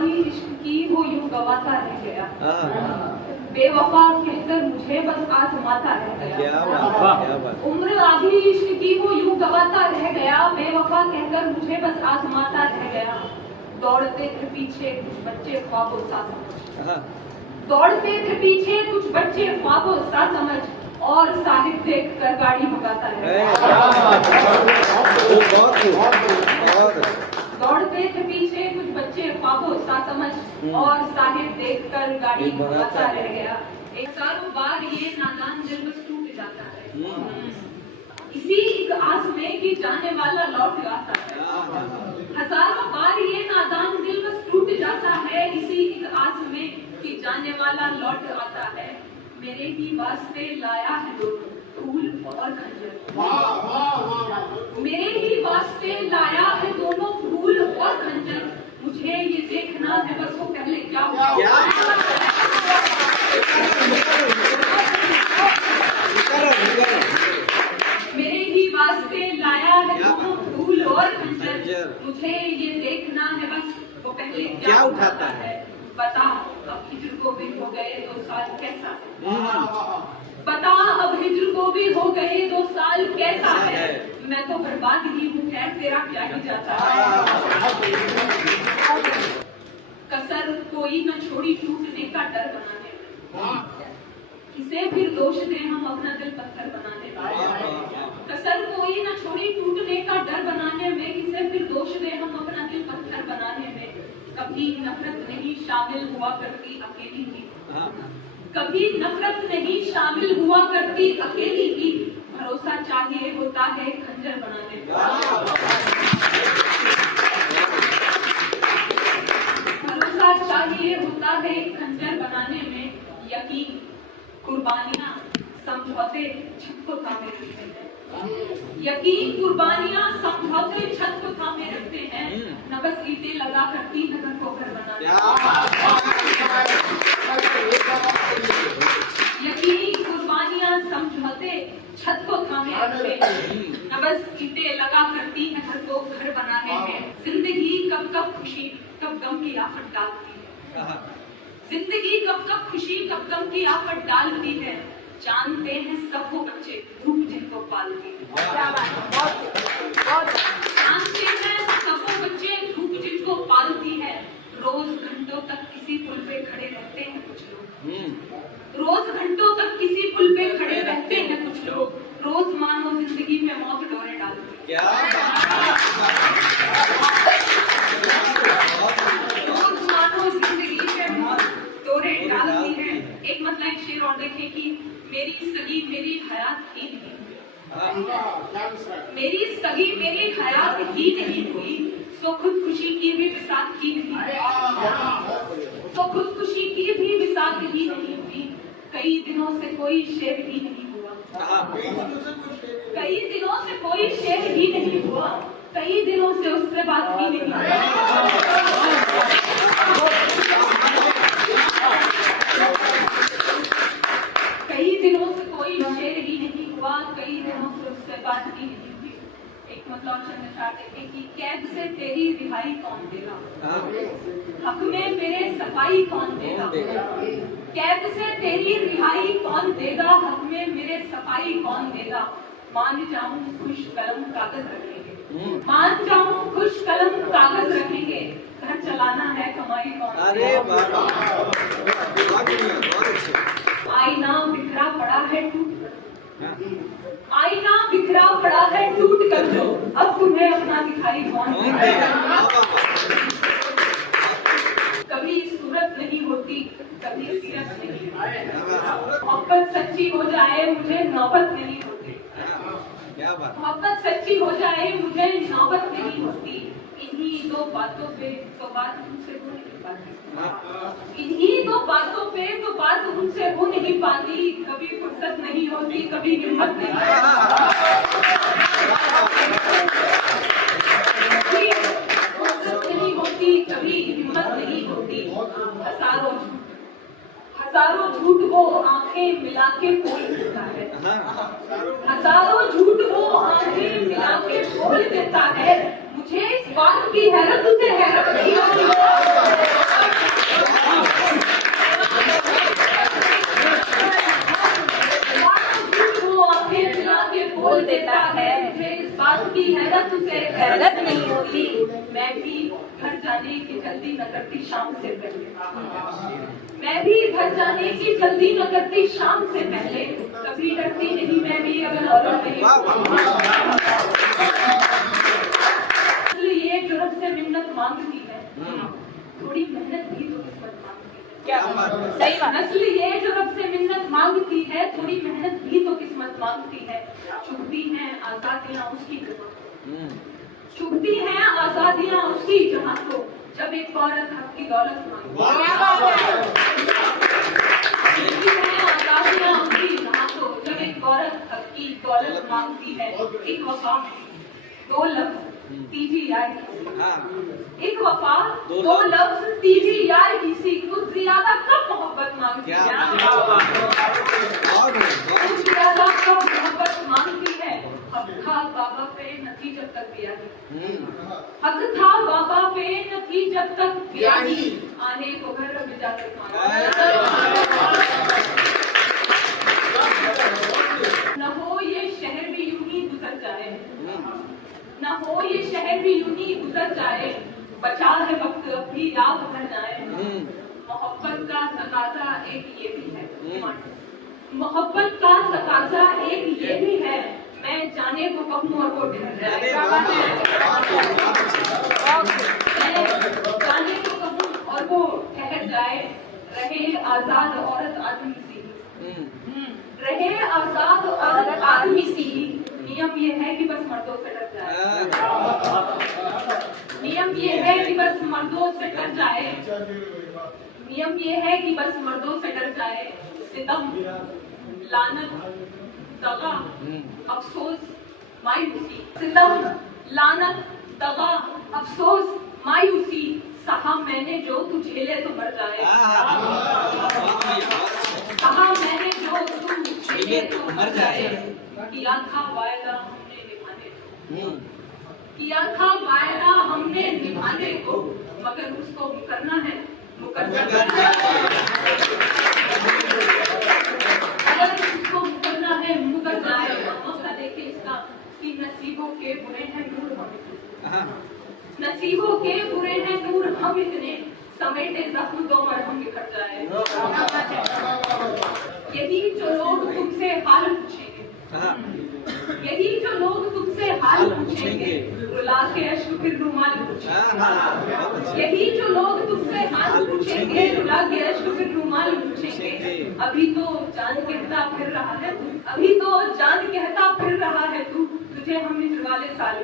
आधी इश्क की वो यूं गवाता रह गया, बेवफा कहकर मुझे बस आजमाता रह गया। क्या बात। उम्र आधी इश्क की वो यूं गवाता रह गया, बेवफा कहकर मुझे बस आजमाता रह गया। दौड़ते थे पीछे कुछ बच्चे ख्वाबों सा समझ, दौड़ते थे पीछे कुछ बच्चे ख्वाबों सा समझ, और साहिब देख कर गाड़ी भगाता रह दौड़ते थे पीछे कुछ बच्चे ख्वाबों सा समझ, और साहिब देख कर गाड़ी भगाता रह गया। एक सालों बार ये नादान दिल बस टूट जाता है, इसी एक आस में कि जाने वाला लौट आता है। हजारों बार ये नादान दिल बस टूट जाता है, इसी एक आस में कि जाने वाला लौट आता है। मेरे ही वास्ते लाया है दोनों फूल और खंजर, मेरे ही वास्ते लाया है दोनों फूल और खंजर। मुझे ये देखना है बस वो पहले क्या हुआ। मेरे ही वास्ते लाया है दोनों फूल और खंजर, मुझे ये देखना है बस वो पहले क्या उठाता है। बता अब हिजर को भी हो गए 2 साल कैसा है, बता अब हिजर को भी हो गए 2 साल कैसा है। मैं तो बर्बाद ही हूँ, खैर तेरा क्या ही जाता है। कसर कोई न छोड़ी टूटने का डर बनाने में, किसे फिर दोष दे हम अपना दिल पत्थर बनाने में। कसर कोई न छोड़ी टूटने का डर बनाने में, किसे फिर दोष दे हम अपना दिल पत्थर बनाने में। कभी नफरत नहीं शामिल हुआ करती अकेली ही, कभी नफरत नहीं शामिल हुआ करती अकेली ही। भरोसा चाहिए होता है खंजर बनाने में, भरोसा चाहिए होता है खंजर बनाने में। यकीन कुर्बानियां समझौते छत को थामे रखते हैं, यकीन कुर्बानियां समझौते छत को थामे रखते हैं। न बस ईंटें लगा करती है घर को घर बनाने, यकीन कुर्बानियां समझौते छत को थामे रखते हैं। न बस ईंटें लगा करती है घर को घर बनाने में। जिंदगी कब कब खुशी कब गम की आफत डालती है, जिंदगी कब कब खुशी कब गम की आफत डालती है। जानते हैं सब वो बच्चे धूप जिनको पालती है, जानते हैं सब वो बच्चे धूप जिनको पालती है। रोज घंटों तक किसी पुल पे खड़े रहते हैं कुछ लोग, रोज घंटों तक किसी पुल पे खड़े रहते हैं कुछ लोग। रोज मानो जिंदगी में मौत डोरे डालती है, रोज मानो जिंदगी में मौत डोरे डालती है। एक मतलब एक शेर और देखे कि मेरी सगी मेरी हयात ही नहीं, मेरी सगी मेरी हयात ही नहीं हुई, सो खुदकुशी की भी बिसात ही नहीं, सो खुदकुशी की भी बिसात ही नहीं हुई। कई दिनों से कोई शेर ही नहीं हुआ, कई दिनों से कोई शेर ही नहीं हुआ, कई दिनों से उससे बात ही नहीं हुई। कई दिनों से कोई शेर ही नहीं हुआ, कई दिनों से उससे बात ही नहीं हुई। एक मतलब चंद्रचार देखे कि कैद से तेरी रिहाई कौन देगा, हक में मेरे सफाई कौन देगा। कैद से तेरी रिहाई कौन देगा, हक में मेरे सफाई कौन देगा। मान जाऊं खुश कलम कागज रखेंगे, मान जाऊं खुश कलम कागज रखेंगे। घर चलाना है कमाई कौन। अरे आईना बिखरा पड़ा है टूट कर, आईना बिखरा पड़ा है टूट कर जो, अब तुम्हें अपना दिखाई कौन देगा। कभी सूरत नहीं होती कभी सीरत नहीं, मोहब्बत सच्ची हो जाए मुझे नौबत नहीं होती, मोहब्बत सच्ची हो जाए मुझे नौबत नहीं होती। इन्हीं दो बातों पे तो बात उनसे हो नहीं पाती, इन्हीं दो बातों पे तो बात उनसे हो नहीं पाती। कभी फुर्सत नहीं होती कभी हिम्मत नहीं, कभी फुर्सत नहीं होती कभी हिम्मत नहीं होती। हजारों झूठ वो आंखें मिला के बोल देता है, हजारों झूठ वो आंखें मिला के बोल देता है। मुझे इस बात की हैरत उसे हैरत नहीं होती। जाने की जल्दी न करती शाम से पहले, मैं भी घर जाने की जल्दी न करती शाम से पहले, कभी डरती नहीं मैं भी अगर औरत नहीं। ये जो रब से मिन्नत मांगती है, थोड़ी मेहनत भी तो किस्मत मांगती है। क्या सही बात। नस्ल ये जो रब से मिन्नत मांगती है, थोड़ी मेहनत भी तो किस्मत मांगती है। चुभती हैं आजादियां उसकी जहाँ, चुभती हैं आजादियां उसकी जहाँ तो, जब एक औरत हक की दौलत मांगती है। चुभती हैं आजादियां उसकी जहाँ तो, जब एक औरत हक की दौलत मांगती है। एक वफा दो लफ्ज तीजी यार की, एक वफा दो लफ्ज तीजी यार की सी, कुछ ज्यादा कब मोहब्बत मांगती है, कुछ ज्यादा कब मोहब्बत मांगती है। हक था बाबा पे नथी जब तक ब्याही, हक था बाबा पे नथी जब तक ब्याही, आने को घर अब जाकर न हो ये शहर भी यूं ही गुजर जाए, न हो ये शहर भी यूं ही गुजर जाए, बचा है वक्त अपनी याद भर जाए। मोहब्बत का तकाजा एक ये भी है, मोहब्बत का तकाजा एक ये भी है, मैं जाने को कहूँ और वो ठहर जाए। मैं जाने को कहूँ और वो ठहर जाए, रहे आजाद औरत आदमी सी, रहे आजाद औरत आदमी सी, नियम ये है कि बस मर्दों से डर जाए, नियम ये है कि बस मर्दों से डर जाए, नियम ये है कि बस मर्दों से डर जाए। सितम लानत दगा अफसोस मायूसी, सितम लानत दगा अफसोस मायूसी, सहा मैंने जो तू झेले तो मर जाए, सहा मैंने जो तू झेले तो मर जाए। किया था वायदा हमने निभाने को, किया था वायदा हमने निभाने को, मगर उसको मुकरना है, मुकरना अगर उसको मुकरना है मुकर जाए। मौका देखे इसका कि नसीबों के बुरे हैं नूर हम इतने, नसीबों के बुरे हैं नूर हम इतने, समेटे जख्म दो मरहम बिखर जाए। यही जो लोग तुमसे हाल पूछेंगे, यही जो लोग तुमसे हाल पूछेंगे, रुला के अश्क फिर रुमाल पूछेंगे, यही जो लोग तुमसे हाल पूछेंगे, रुला के अश्क फिर रुमाल पूछेंगे। अभी तो जान कहता फिर रहा है, अभी तो जान कहता फिर रहा है तू, तुझे हम हिजर वाले साल।